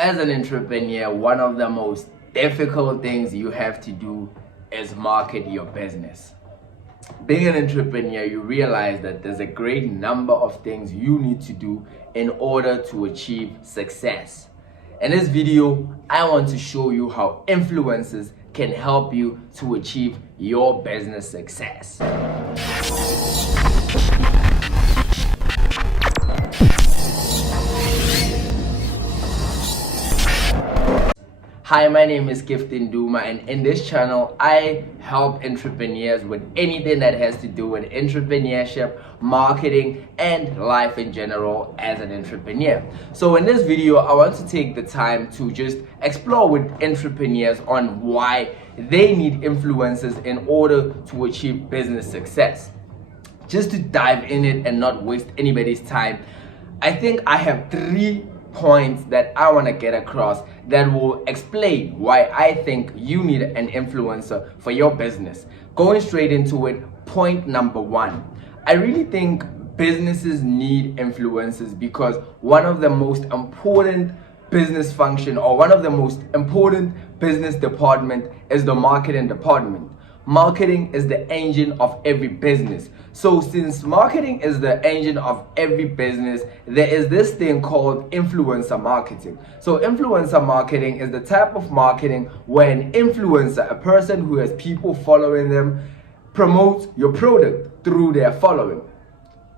As an entrepreneur, one of the most difficult things you have to do is market your business. Being an entrepreneur, you realize that there's a great number of things you need to do in order to achieve success. In this video, I want to show you how influencers can help you to achieve your business success. Hi, my name is Giftin Duma, and in this channel, I help entrepreneurs with anything that has to do with entrepreneurship, marketing, and life in general as an entrepreneur. So in this video, I want to take the time to just explore with entrepreneurs on why they need influencers in order to achieve business success. Just to dive in it and not waste anybody's time, I think I have 3 points that I want to get across that will explain why I think you need an influencer for your business. Going straight into it, point number 1. I really think businesses need influencers because one of the most important business function or one of the most important business department is the marketing department. Marketing is the engine of every business. So since marketing is the engine of every business, there is this thing called influencer marketing. So influencer marketing is the type of marketing where an influencer, a person who has people following them, promotes your product through their following.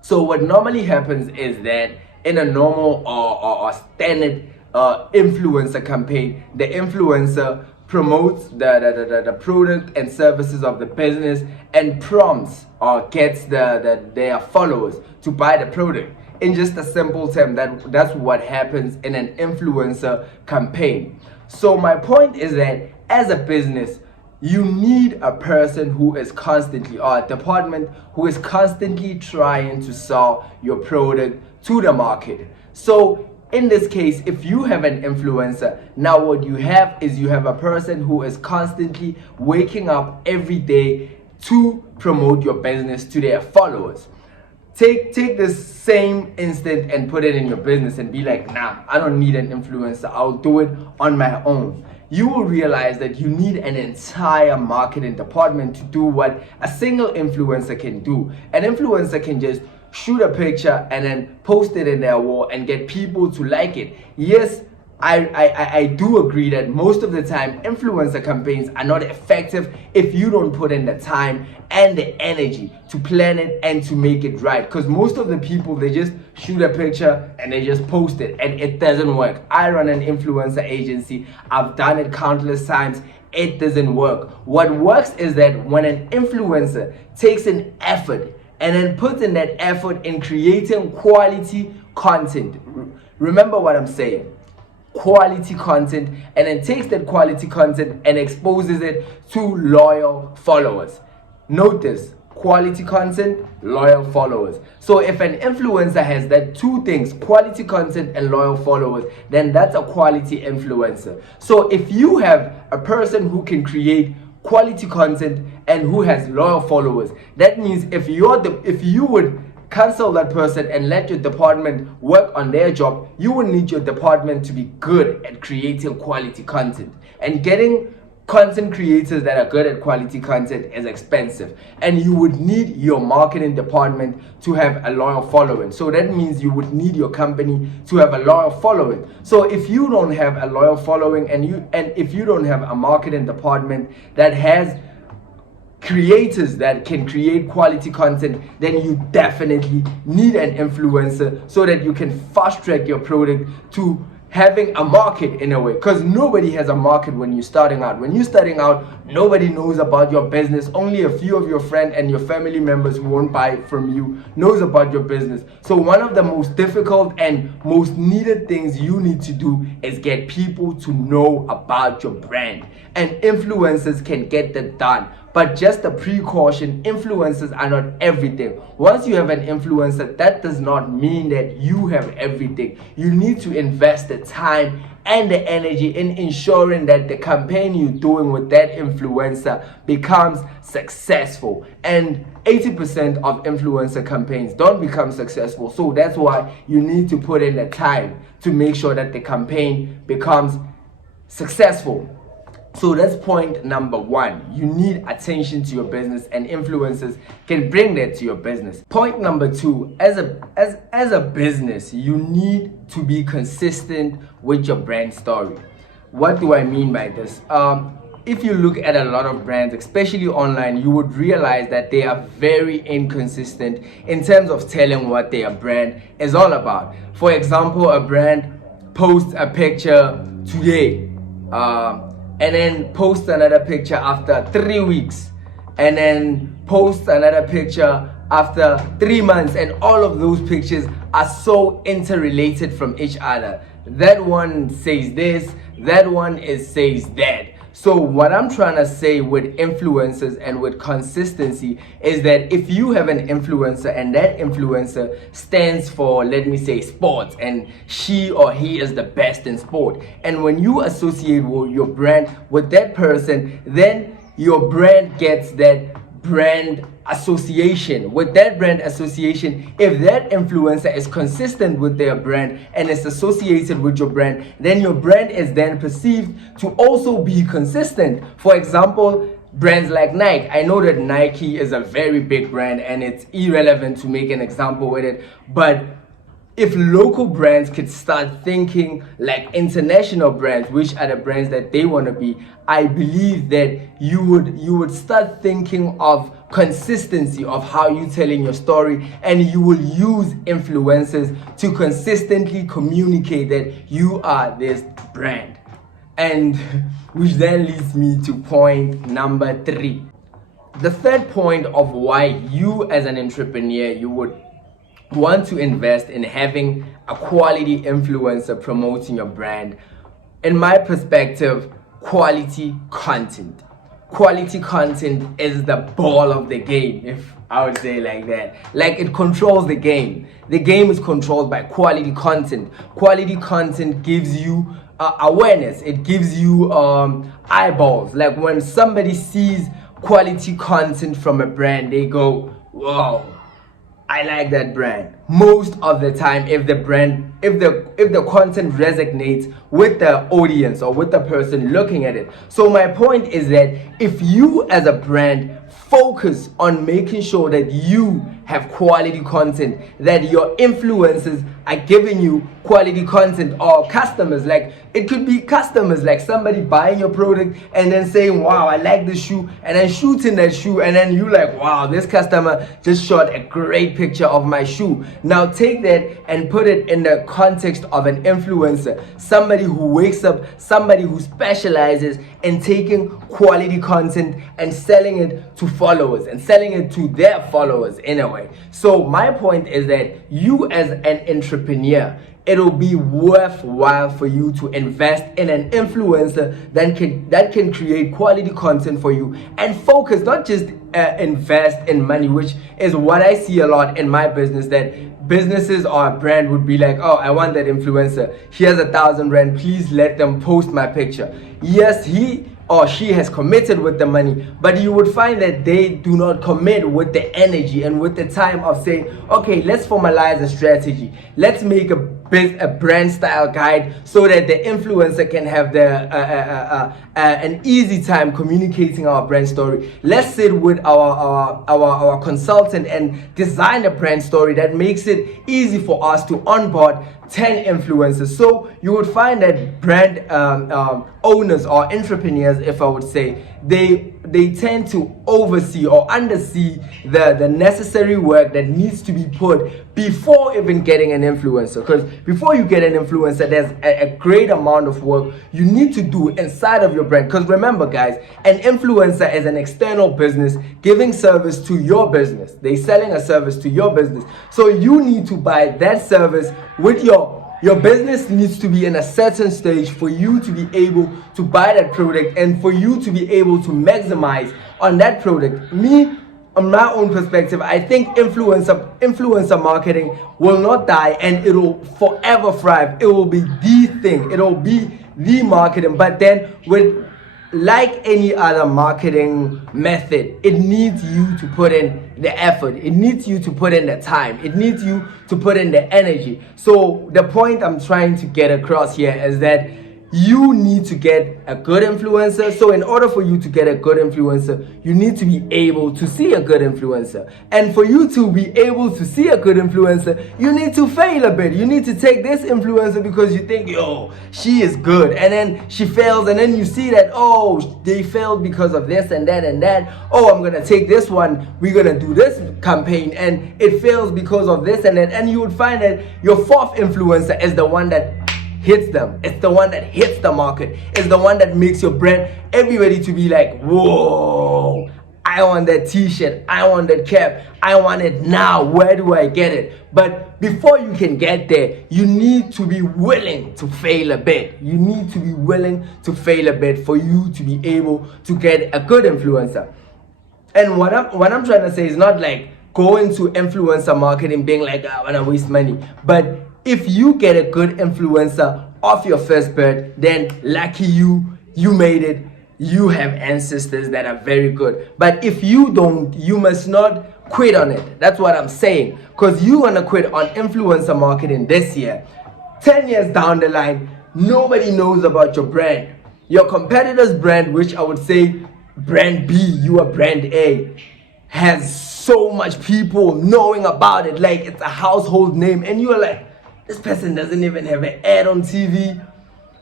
So what normally happens is that in a normal or standard influencer campaign, the influencer promotes the product and services of the business and prompts or gets their followers to buy the product. In just a simple term, that's what happens in an influencer campaign. So my point is that as a business, you need a person who is constantly, or a department who is constantly trying to sell your product to the market. So in this case, if you have an influencer, now what you have is you have a person who is constantly waking up every day to promote your business to their followers. Take this same instant and put it in your business and be like, nah, I don't need an influencer. I'll do it on my own. You will realize that you need an entire marketing department to do what a single influencer can do. An influencer can just shoot a picture and then post it in their wall and get people to like it. Yes, I do agree that most of the time influencer campaigns are not effective if you don't put in the time and the energy to plan it and to make it right. Because most of the people, they just shoot a picture and they just post it and it doesn't work. I run an influencer agency. I've done it countless times. It doesn't work. What works is that when an influencer takes an effort and then puts in that effort in creating quality content. Remember what I'm saying. Quality content, and then takes that quality content and exposes it to loyal followers. Note this, quality content, loyal followers. So if an influencer has that 2 things, quality content and loyal followers, then that's a quality influencer. So if you have a person who can create quality content and who has loyal followers, that means if you would cancel that person and let your department work on their job, you would need your department to be good at creating quality content. And getting content creators that are good at quality content is expensive, and you would need your marketing department to have a loyal following. So that means you would need your company to have a loyal following. So if you don't have a loyal following and if you don't have a marketing department that has creators that can create quality content, then you definitely need an influencer so that you can fast track your product to having a market in a way, because nobody has a market when you're starting out. When you're starting out, nobody knows about your business. Only a few of your friends and your family members who won't buy from you knows about your business. So one of the most difficult and most needed things you need to do is get people to know about your brand. And influencers can get that done But just a precaution, influencers are not everything. Once you have an influencer, that does not mean that you have everything. You need to invest the time and the energy in ensuring that the campaign you're doing with that influencer becomes successful. And 80% of influencer campaigns don't become successful. So that's why you need to put in the time to make sure that the campaign becomes successful. So that's point number one. You need attention to your business, and influencers can bring that to your business. Point number two, as a business, you need to be consistent with your brand story. What do I mean by this? If you look at a lot of brands, especially online, you would realize that they are very inconsistent in terms of telling what their brand is all about. For example, a brand posts a picture today, and then post another picture after 3 weeks, and then post another picture after 3 months, and all of those pictures are so interrelated from each other. That one says this, that one says that. So what I'm trying to say with influencers and with consistency is that if you have an influencer and that influencer stands for, let me say, sports, and she or he is the best in sport, and when you associate your brand with that person, then your brand gets that brand association. With that brand association, if that influencer is consistent with their brand and is associated with your brand, then your brand is then perceived to also be consistent. For example, brands like Nike. I know that Nike is a very big brand and it's irrelevant to make an example with it, but if local brands could start thinking like international brands, which are the brands that they want to be, I believe that you would start thinking of consistency of how you're telling your story, and you will use influencers to consistently communicate that you are this brand. And which then leads me to point number 3. The third point of why you as an entrepreneur, you would want to invest in having a quality influencer promoting your brand. In my perspective, quality content. Quality content is the ball of the game, if I would say like that. Like, it controls the game. The game is controlled by quality content. Quality content gives you awareness. It gives you eyeballs. Like, when somebody sees quality content from a brand, they go, wow, I like that brand. Most of the time, if the content resonates with the audience or with the person looking at it. So my point is that if you as a brand focus on making sure that you have quality content, that your influencers are giving you quality content, or customers, like it could be customers, like somebody buying your product and then saying, wow, I like this shoe, and then shooting that shoe, and then you like, wow, this customer just shot a great picture of my shoe. Now take that and put it in the context of an influencer, somebody who wakes up, somebody who specializes in taking quality content and selling it to followers and selling it to their followers in a way. So my point is that you as an entrepreneur, it'll be worthwhile for you to invest in an influencer that can create quality content for you, and focus, not just invest in money, which is what I see a lot in my business, that businesses or a brand would be like, oh, I want that influencer, here's 1,000 rand, please let them post my picture. Yes, he or she has committed with the money, but you would find that they do not commit with the energy and with the time of saying, okay, let's formalize a strategy, let's make a brand style guide so that the influencer can have an easy time communicating our brand story. Let's sit with our consultant and design a brand story that makes it easy for us to onboard 10 influencers. So you would find that brand owners or entrepreneurs, if I would say, they tend to oversee or undersee the necessary work that needs to be put before even getting an influencer. Because before you get an influencer, there's a great amount of work you need to do inside of your brand. Because remember, guys, an influencer is an external business giving service to your business. They're selling a service to your business. So you need to buy that service with your business needs to be in a certain stage for you to be able to buy that product and for you to be able to maximize on that product. Me, on my own perspective, I think influencer marketing will not die, and it will forever thrive. It will be the thing. It will be the marketing. But then with, like any other marketing method, it needs you to put in the effort. It needs you to put in the time. It needs you to put in the energy. So the point I'm trying to get across here is that you need to get a good influencer. So in order for you to get a good influencer, you need to be able to see a good influencer. And for you to be able to see a good influencer, you need to fail a bit. You need to take this influencer because you think, yo, she is good. And then she fails, and then you see that, oh, they failed because of this and that and that. Oh, I'm going to take this one. We're going to do this campaign, and it fails because of this and that. And you would find that your fourth influencer is the one that hits them. It's the one that hits the market. It's the one that makes your brand, everybody to be like, whoa, I want that t-shirt, I want that cap, I want it now. Where do I get it? But before you can get there, you need to be willing to fail a bit. You need to be willing to fail a bit for you to be able to get a good influencer. And what I'm trying to say is not like go into influencer marketing being like, I want to waste money. But if you get a good influencer off your first bird, then lucky you, you made it. You have ancestors that are very good. But if you don't, you must not quit on it. That's what I'm saying. Because you want to quit on influencer marketing this year. 10 years down the line, nobody knows about your brand. Your competitor's brand, which I would say brand B, you are brand A, has so much people knowing about it. Like it's a household name. And you're like, this person doesn't even have an ad on TV.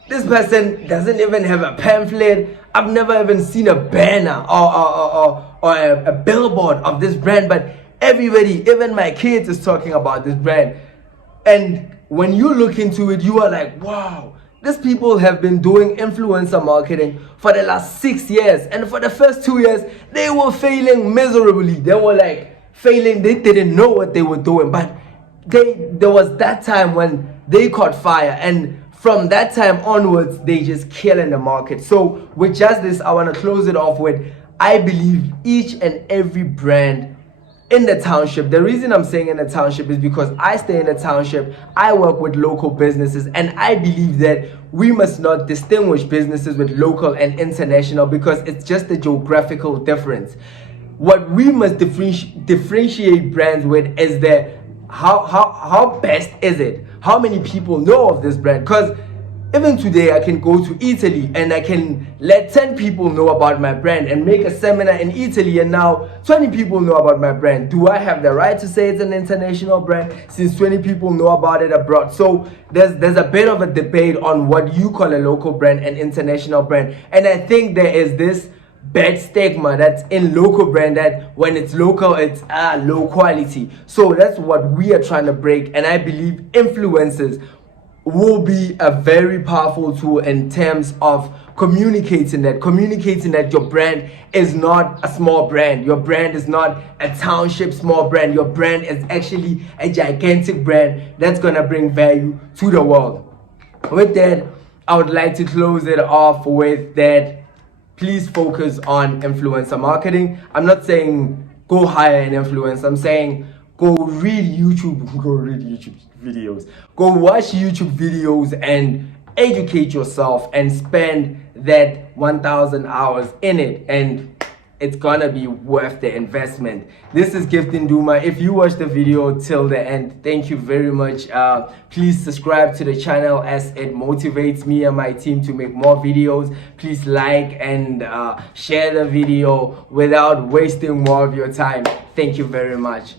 This person doesn't even have a pamphlet. I've never even seen a banner or a billboard of this brand. But everybody, even my kids, is talking about this brand. And when you look into it, you are like, wow, these people have been doing influencer marketing for the last 6 years. And for the first 2 years, they were failing miserably. They were like failing. They didn't know what they were doing. But there was that time when they caught fire, and from that time onwards they just kill in the market. So with just this, I want to close it off with, I believe each and every brand in the township, the reason I'm saying in the township is because I stay in the township, I work with local businesses, and I believe that we must not distinguish businesses with local and international because it's just a geographical difference. What we must differentiate brands with is the how best is it? How many people know of this brand? Because even today I can go to Italy and I can let 10 people know about my brand and make a seminar in Italy, and now 20 people know about my brand. Do I have the right to say it's an international brand since 20 people know about it abroad? So there's a bit of a debate on what you call a local brand and international brand. And I think there is this bad stigma that's in local brand, that when it's local, it's low quality. So that's what we are trying to break, and I believe influencers will be a very powerful tool in terms of communicating that your brand is not a small brand. Your brand is not a township small brand. Your brand is actually a gigantic brand that's gonna bring value to the world. With that, I would like to close it off with that. Please focus on influencer marketing. I'm not saying go hire an influencer. I'm saying go read YouTube videos. Go watch YouTube videos and educate yourself and spend that 1,000 hours in it, and it's gonna be worth the investment. This is Gifting Duma. If you watched the video till the end, thank you very much. Please subscribe to the channel as it motivates me and my team to make more videos. Please like and share the video without wasting more of your time. Thank you very much.